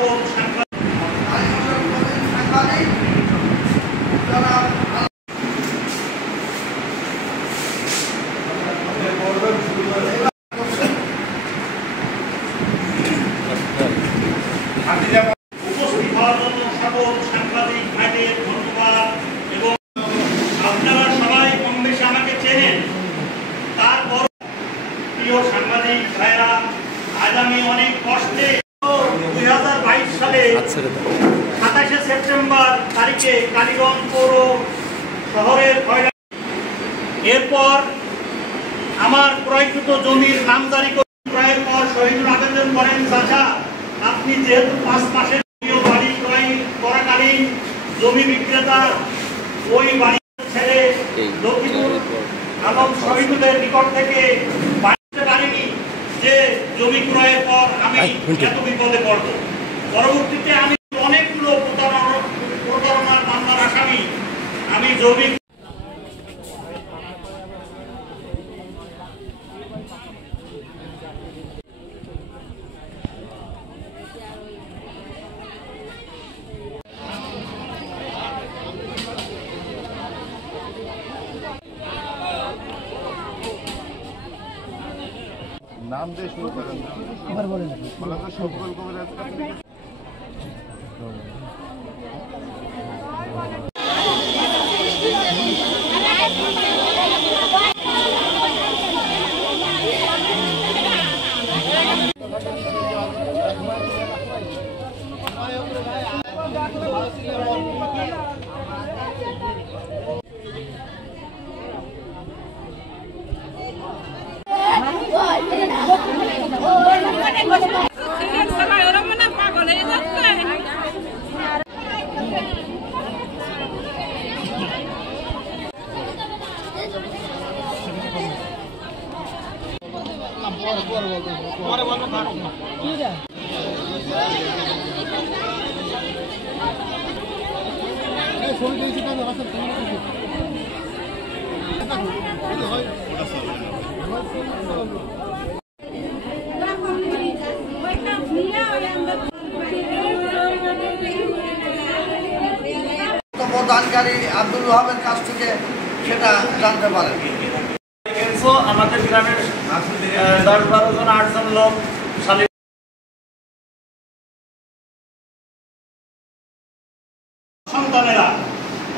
সকল সাংবাদিক উপস্থিত হওয়ার জন্য সকল সাংবাদিক ভাইদের ধন্যবাদ। এবং আপনারা সবাই কম বেশি আমাকে চেনেন, তারপর প্রিয় সাংবাদিক ভাইরা, আজ আমি অনেক কষ্টে 2022 সালে 27শে সেপ্টেম্বর তারিখে কালীগঞ্জ পৌর শহরের এরপর আমার ক্রয়কৃত জমির নামজারি করে ক্রয়ের পর শহীদুল আবেদন করেন, চাচা আপনি যেহেতু 5 মাসের বাড়ি ক্রয় করাকালীন জমি বিক্রেতা ওই বাড়ি ছেড়ে লক্ষ্মীপুর এবং শহীদুলের নিকট থেকে বাড়িতে পারিনি যে জমি ক্রয়ের পর আমি এত বিপদে পড়ব। পরবর্তীতে আমি অনেকগুলো প্রতারণার মামলার আসামি আমি জমি নাম দিয়ে শুরু করেন। আবার বলেন সকল কবিরাজ প্রদানকারী আব্দুল ওয়াহাবের কাছ থেকে সেটা জানতে পারেন। আমাদের গ্রামের 10-12 জন 8 জন লোক সন্তানেরা,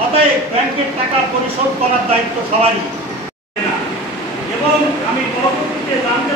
অতএব ব্যাংকের টাকা পরিশোধ করার দায়িত্ব সবারই। এবং আমি পরবর্তীতে জানতে